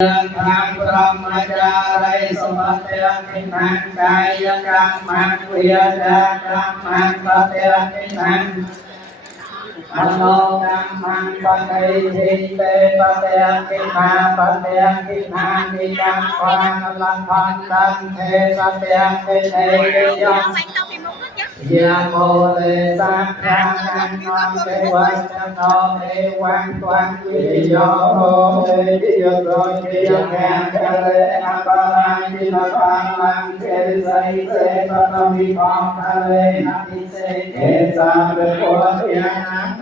tham brahma cha ray samatya kinh kaya kamman viya kamman patya kinh mano kamman patay hite patya kinh ni kamman lakhan tan the patya kinh ya mô đề sát tham non thế quan no thế quan toàn quy do hô thế đi rồi đi ngàn ca lệ a ba la đi la ba lang thế say se pa na mi con ca lệ na ti se ke sa be ko ya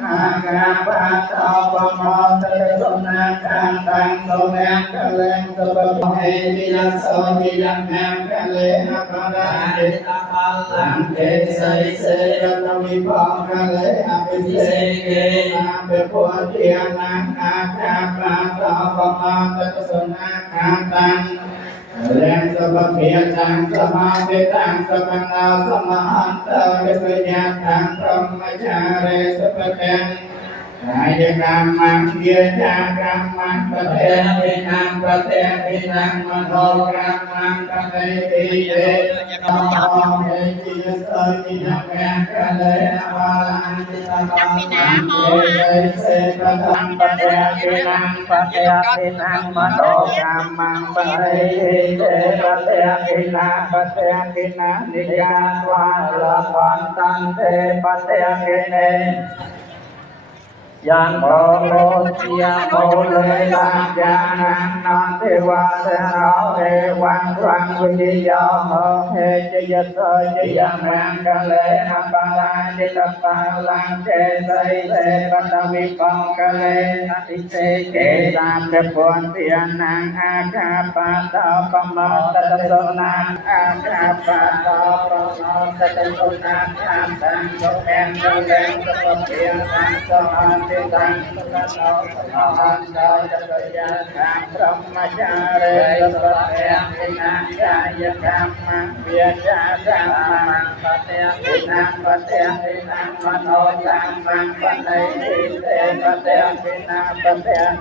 na ca ba ta pa ma te so na ca tăng so na ca lệ so pa he đi la so đi la ngàn ca lệ a ba la đi la ba lang thế say se pa na mi con ca lệ a ti se ke na be ko ya na ca ba ta pa ma te so na ca tăng Lan sabapya tang samavitang sapana samahanta visayatang brahmachare sapatang Kaya kamang kaya kamang pateng pinang mano kamang pateng pinang Namo Hei Sati Nang Kale Awalang Kitapang Hei Se Patang pateng pinang mano kamang pateng pateng pinang Nikan wala pantan te pateng pinang Yang bồ chia bồ lê la gia nan non thế hoa thế nào thế quan quan vi do mơ thế chế yết sơ chế yam mang ca lê nam ba la chế tập ba lang chế say thế bắt đầu vi phong ca lê na ti se kế tam thế buồn tiền năng a ca pa ta pa ma ta ta so năng a ca pa ta pa ma ta ta so năng tam tam so en so len so tiền tam so an tăng brahmachare sapatya kaya kamang viya kamang patya mano kamang patay hite patya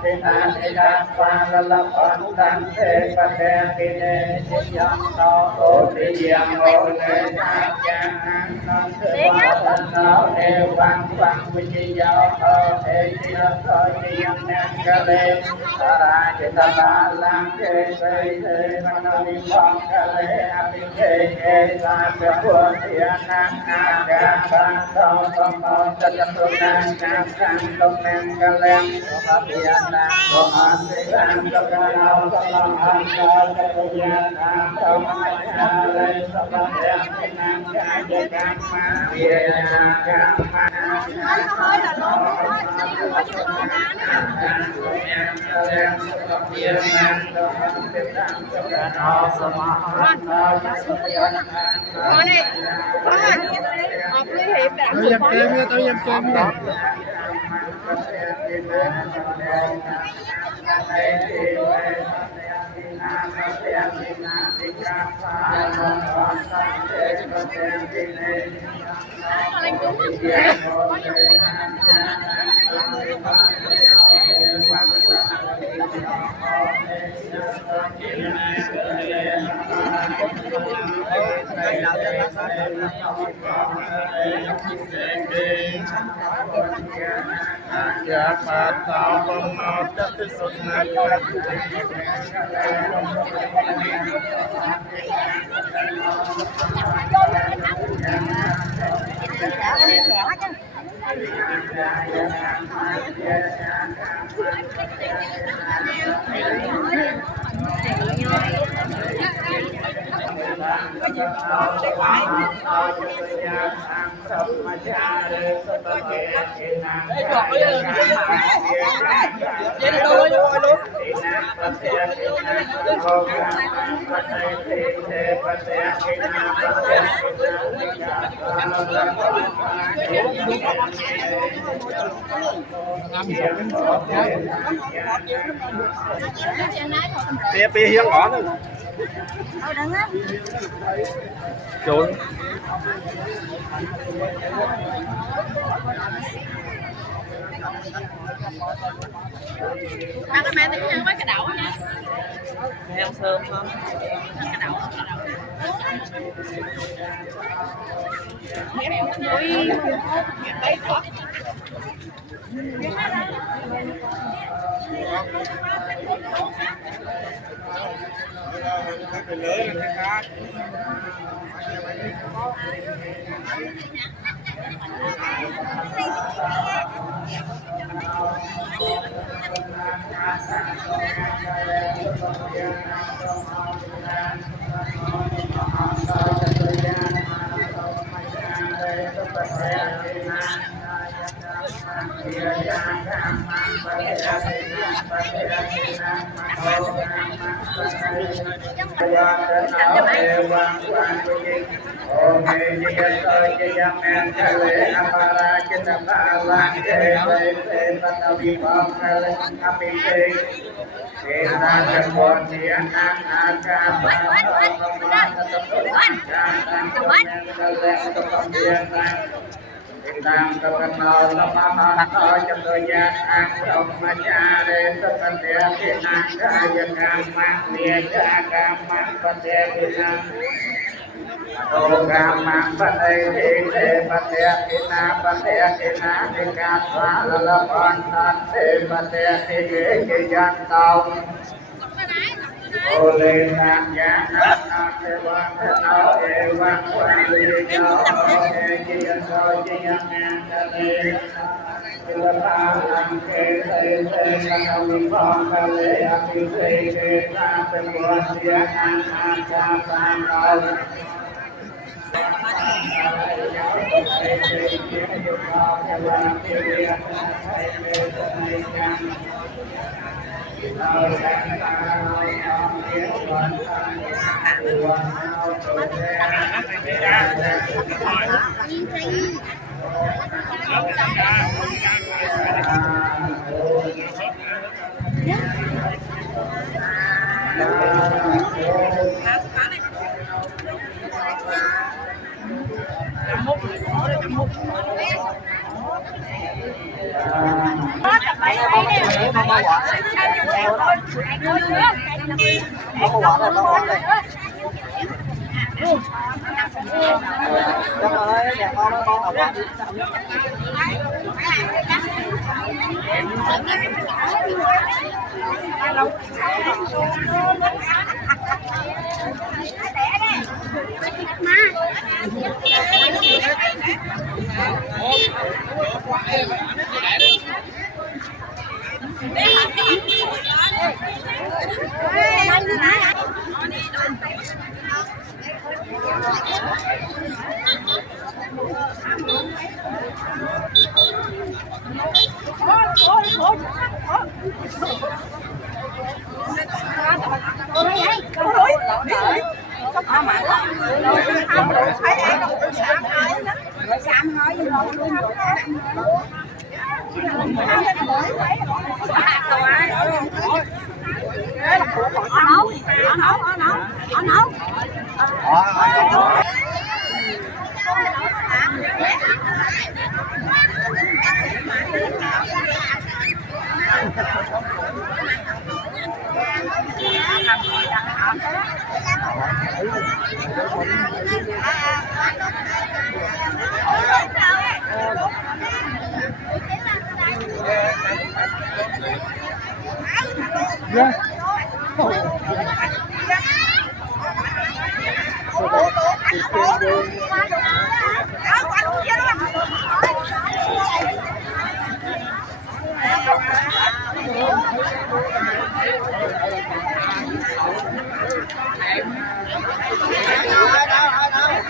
nikapalalapan tante patya kine siyam no odiyam ole sakyang nante wadano ewang wang vijayo Hãy subscribe cho kênh Ghiền Mì Gõ để không bỏ lỡ Tia hiên ngõ nữa. Trốn. Ăn cái mang tính nhân với cái đậu nha. Ăn sơm không? Cái đậu. Ui, đấy khó. Tam tâm no tâm ma no chấm đôi giác an thông ma cha đề tất tần địa thiên năng ca yết cam mang địa cha cam mang phật địa thiên năng Tô cam mang phật địa thiên thế phật địa thiên na thiên ca xóa la la pan tan thế phật địa thiên ghế kỳ gian tông Ô lê nam gia nam thế quan thế nào e quan quan lê giáo e chi nhân soi chi nhân an ca lê Hãy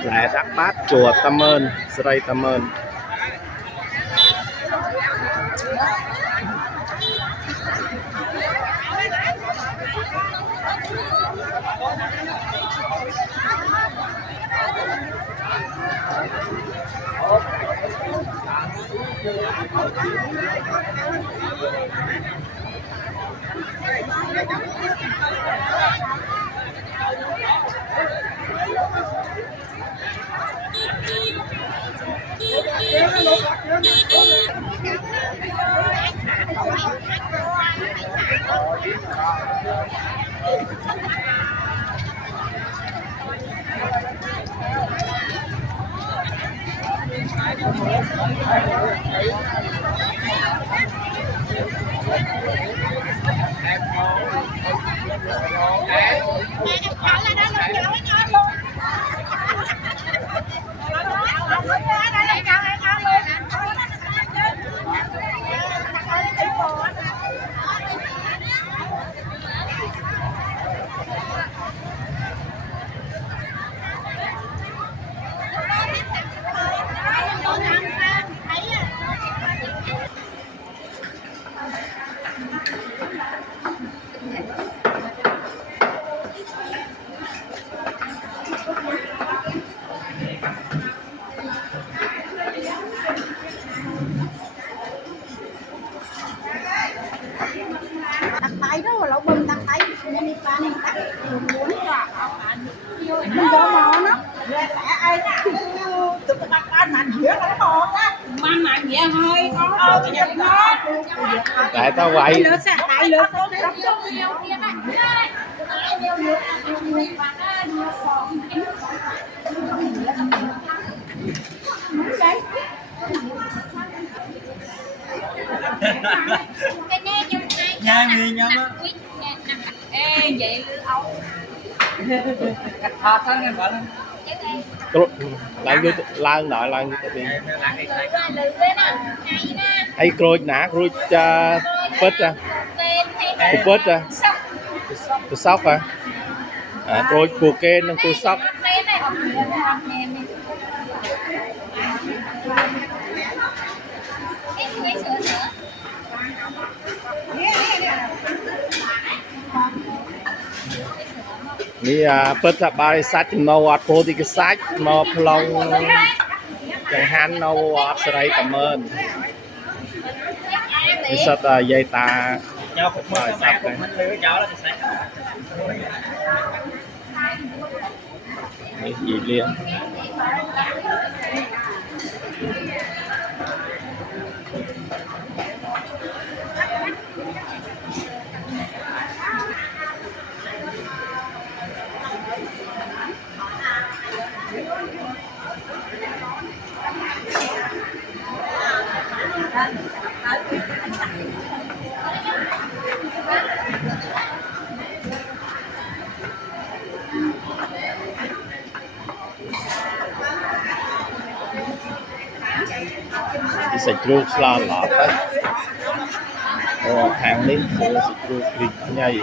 Lại Đắc Bát chùa Tâm Ơn, Sray Tâm Ơn. Nó có món đó. Mang mà nhẹ hơi có cái nhập nó. Tại tao quậy. Đại lượt. Nhai mì nhâm á. Ê vậy ấu. Cắt thọt thôi nghe vợ.ឡើងយកឡើងដល់ឡើងទៅវិញ Lư lên à. Hay nè. អីក្រូចណាក្រូចពិតចា Tên hay ពូពិតចាពូសក់ក្រូចពូកេននិងពូសក់ tên này học em đi. Cái sữa sữa. នេះពិតថាបើសាច់ចំណោអត់ពោទីកសាច់មកប្លង់ចង្ហាន់នៅអត់សេរីតមើននេះសិតតែយាយតា Nhau phục mời sạc phục mình lưới cháu là sạc. នេះយីលៀង cái sạch ruột là lọt đấy. Ồ, hàng đi, sạch ruột thì nhầy.